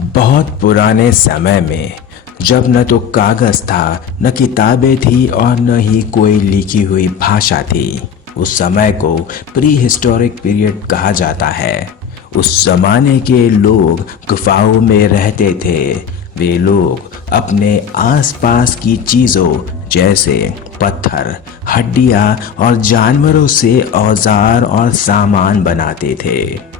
बहुत पुराने समय में, जब न तो कागज था, न किताबें थी और न ही कोई लिखी हुई भाषा थी। उस समय को प्री हिस्टोरिक पीरियड कहा जाता है। उस जमाने के लोग गुफाओं में रहते थे। वे लोग अपने आसपास की चीज़ों जैसे पत्थर, हड्डियाँ और जानवरों से औजार और सामान बनाते थे।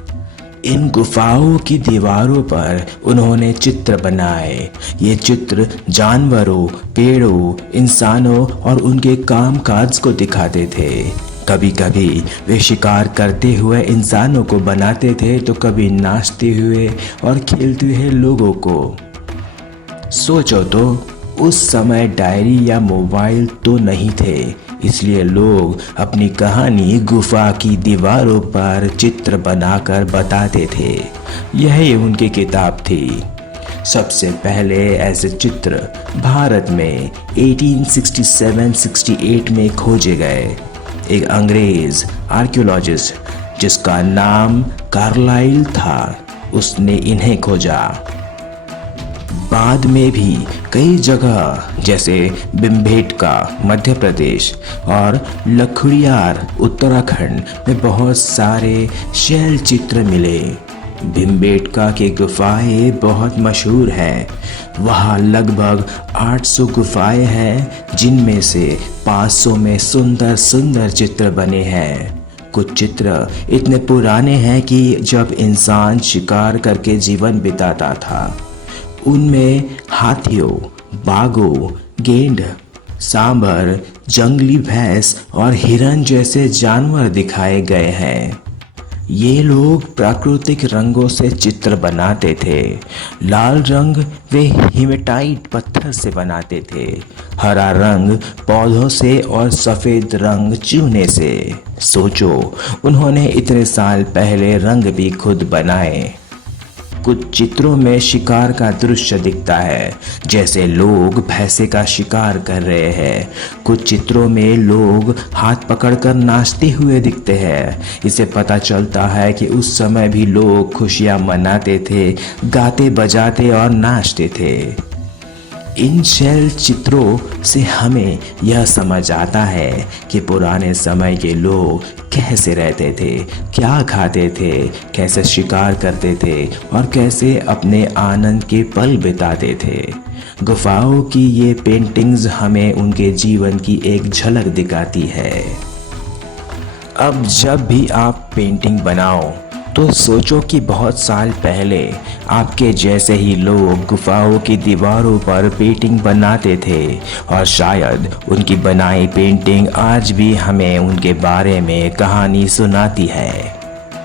इन गुफाओं की दीवारों पर उन्होंने चित्र बनाए। ये चित्र जानवरों, पेड़ों, इंसानों और उनके कामकाज को दिखाते थे। कभी कभी वे शिकार करते हुए इंसानों को बनाते थे तो कभी नाचते हुए और खेलते हुए लोगों को। सोचो तो, उस समय डायरी या मोबाइल तो नहीं थे, इसलिए लोग अपनी कहानी गुफा की दीवारों पर चित्र बनाकर बताते थे। यही उनकी किताब थी। सबसे पहले ऐसे चित्र भारत में 1867-68 में खोजे गए। एक अंग्रेज आर्कियोलॉजिस्ट जिसका नाम कार्लाइल था, उसने इन्हें खोजा। बाद में भी कई जगह जैसे भिमबेटका मध्य प्रदेश और लखुड़ियार उत्तराखंड में बहुत सारे शैल चित्र मिले। भिमबेटका की गुफाएं बहुत मशहूर हैं। वहाँ लगभग 800 गुफाएं हैं, जिनमें से 500 में सुंदर सुंदर चित्र बने हैं। कुछ चित्र इतने पुराने हैं कि जब इंसान शिकार करके जीवन बिताता था, उनमें हाथियों, बाघों, गेंड, सांभर, जंगली भैंस और हिरन जैसे जानवर दिखाए गए हैं। ये लोग प्राकृतिक रंगों से चित्र बनाते थे। लाल रंग वे हेमेटाइट पत्थर से बनाते थे, हरा रंग पौधों से और सफ़ेद रंग चूने से। सोचो, उन्होंने इतने साल पहले रंग भी खुद बनाए। कुछ चित्रों में शिकार का दृश्य दिखता है, जैसे लोग भैंसे का शिकार कर रहे हैं। कुछ चित्रों में लोग हाथ पकड़कर नाचते हुए दिखते हैं। इससे पता चलता है कि उस समय भी लोग खुशियां मनाते थे, गाते बजाते और नाचते थे। इन शैल चित्रों से हमें यह समझ आता है कि पुराने समय के लोग कैसे रहते थे, क्या खाते थे, कैसे शिकार करते थे और कैसे अपने आनंद के पल बिताते थे। गुफाओं की ये पेंटिंग्स हमें उनके जीवन की एक झलक दिखाती है। अब जब भी आप पेंटिंग बनाओ तो सोचो कि बहुत साल पहले आपके जैसे ही लोग गुफाओं की दीवारों पर पेंटिंग बनाते थे और शायद उनकी बनाई पेंटिंग आज भी हमें उनके बारे में कहानी सुनाती है।